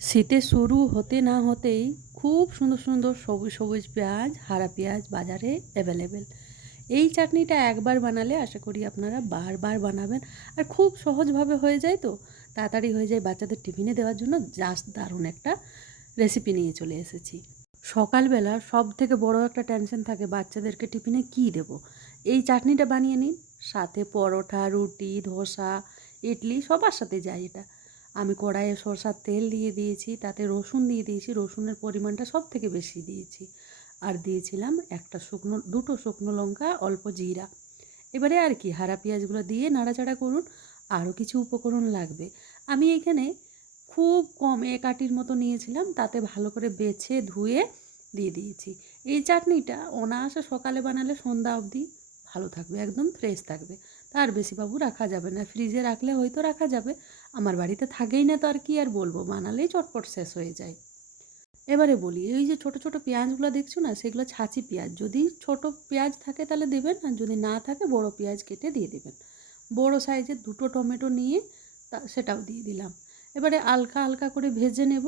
শীতে শুরু হতে না হতেই খুব সুন্দর সুন্দর সবুজ সবুজ পেঁয়াজ, হারা পেঁয়াজ বাজারে অ্যাভেলেবেল। এই চাটনিটা একবার বানালে আশা করি আপনারা বারবার বানাবেন। আর খুব সহজভাবে হয়ে যায়, তো তাড়াতাড়ি হয়ে যায়। বাচ্চাদের টিফিনে দেওয়ার জন্য জাস্ট দারুণ একটা রেসিপি নিয়ে চলে এসেছি। সকালবেলা সব থেকে বড় একটা টেনশন থাকে বাচ্চাদেরকে টিফিনে কী দেব। এই চাটনিটা বানিয়ে নিন, সাথে পরোটা, রুটি, ধোসা, ইডলি সবার সাথে যায় এটা। আমি কড়াইয়ে সরষার তেল দিয়ে দিয়েছি, তাতে রসুন দিয়ে দিয়েছি, রসুনের পরিমাণটা সব থেকে বেশি দিয়েছি। আর দিয়েছিলাম দুটো শুকনো লঙ্কা, অল্প জিরা। এবারে আর কি হারা পেঁয়াজগুলো দিয়ে নাড়াচাড়া করুন। আরও কিছু উপকরণ লাগবে। আমি এখানে খুব কম 1 আটির মতো নিয়েছিলাম, তাতে ভালো করে বেছে ধুয়ে দিয়ে দিয়েছি। এই চাটনিটা অনায়াসে সকালে বানালে সন্ধ্যা অবধি ভালো থাকবে, একদম ফ্রেশ থাকবে। তার বেশি বাবু রাখা যাবে না, ফ্রিজে রাখলে হয়তো রাখা যাবে। আমার বাড়িতে থাকেই না, তো আর কি আর বলবো, বানালেই চটপট শেষ হয়ে যায়। এবারে বলি, এই যে ছোট ছোট পেঁয়াজগুলো দেখছো না, সেগুলো ছাঁচি পেঁয়াজ। যদি ছোট পেঁয়াজ থাকে তাহলে দেবেন, আর যদি না থাকে বড় পেঁয়াজ কেটে দিয়ে দেবেন। বড় সাইজের দুটো টমেটো নিয়ে সেটাও দিয়ে দিলাম। এবারে হালকা হালকা করে ভেজে নেব।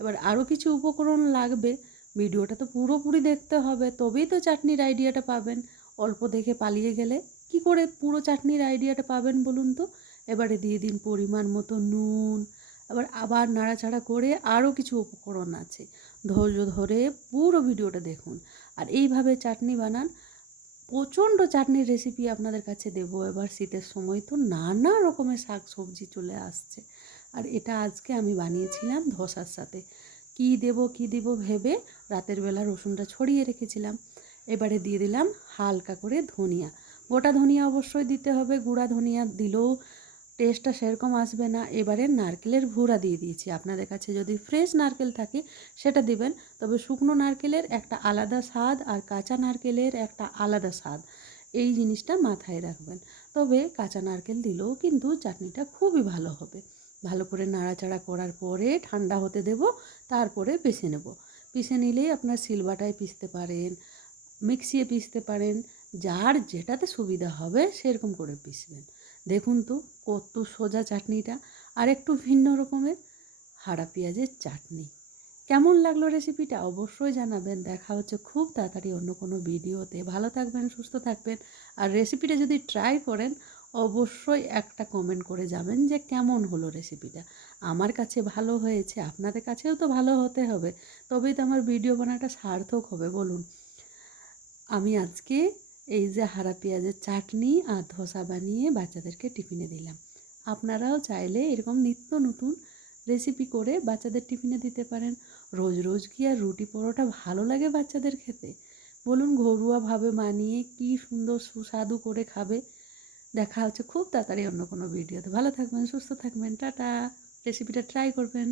এবার আরও কিছু উপকরণ লাগবে। ভিডিওটা তো পুরোপুরি দেখতে হবে, তবেই তো চাটনির আইডিয়াটা পাবেন। অল্প দেখে পালিয়ে গেলে কি করে পুরো চাটনির আইডিয়াটা পাবেন বলুন তো। এবারে দিয়ে দিন পরিমাণ মতো নুন। আবার নাড়াচাড়া করে আরও কিছু উপকরণ আছে। ধৈর্য ধরে পুরো ভিডিওটা দেখুন। আর এইভাবে চাটনি বানান। প্রচণ্ড চাটনির রেসিপি আপনাদের কাছে দেবো এবার। শীতের সময় তো নানা রকমের শাক সবজি চলে আসছে। আর এটা আজকে আমি বানিয়েছিলাম ধোসার সাথে। কী দেব ভেবে রাতের বেলা রসুনটা ছড়িয়ে রেখেছিলাম। এবারে দিয়ে দিলাম হালকা করে ধনিয়া। গোটা ধনিয়া অবশ্যই দিতে হবে, গুঁড়া ধনিয়া দিলেও টেস্টটা সেরকম আসবে না। এবারে নারকেলের ভুড়া দিয়ে দিয়েছি। আপনাদের কাছে যদি ফ্রেশ নারকেল থাকে সেটা দিবেন, তবে শুকনো নারকেলের একটা আলাদা স্বাদ আর কাঁচা নারকেলের একটা আলাদা স্বাদ, এই জিনিসটা মাথায় রাখবেন। তবে কাঁচা নারকেল দিলেও কিন্তু চাটনিটা খুবই ভালো হবে। ভালো করে নাড়াচাড়া করার পরে ঠান্ডা হতে দেব, তারপরে পিষে নেব। পিষে নিলেই আপনার সিলবাটায় পিষতে পারেন, মিক্সিয়ে পিষতে পারেন, যার যেটাতে সুবিধা হবে সেরকম করে পিষবেন। দেখুন তো কত সোজা চাটনিটা। আর একটু ভিন্ন রকমের হারা পেঁয়াজের চাটনি। কেমন লাগলো রেসিপিটা অবশ্যই জানাবেন। দেখা হচ্ছে খুব তাড়াতাড়ি অন্য কোনো ভিডিওতে। ভালো থাকবেন, সুস্থ থাকবেন। আর রেসিপিটা যদি ট্রাই করেন অবশ্যই একটা কমেন্ট করে যাবেন যে কেমন হলো রেসিপিটা। আমার কাছে ভালো হয়েছে, আপনাদের কাছেও তো ভালো হতে হবে, তবেই তো আমার ভিডিও বানাটা সার্থক হবে বলুন। আমি আজকে এই যে হারা পেঁয়াজের চাটনি আর ধোসা বানিয়ে বাচ্চাদেরকে টিফিনে দিলাম। আপনারাও চাইলে এরকম নিত্য নতুন রেসিপি করে বাচ্চাদের টিফিনে দিতে পারেন। রোজ রোজ কি আর রুটি পরোটা ভালো লাগে বাচ্চাদের খেতে? বলুন, ঘরোয়াভাবে বানিয়ে কি সুন্দর সুস্বাদু করে খাবে। দেখা হচ্ছে খুব তাড়াতাড়ি অন্য কোনো ভিডিওতে। ভালো থাকবেন, সুস্থ থাকবেন, টাটা। রেসিপিটা ট্রাই করবেন।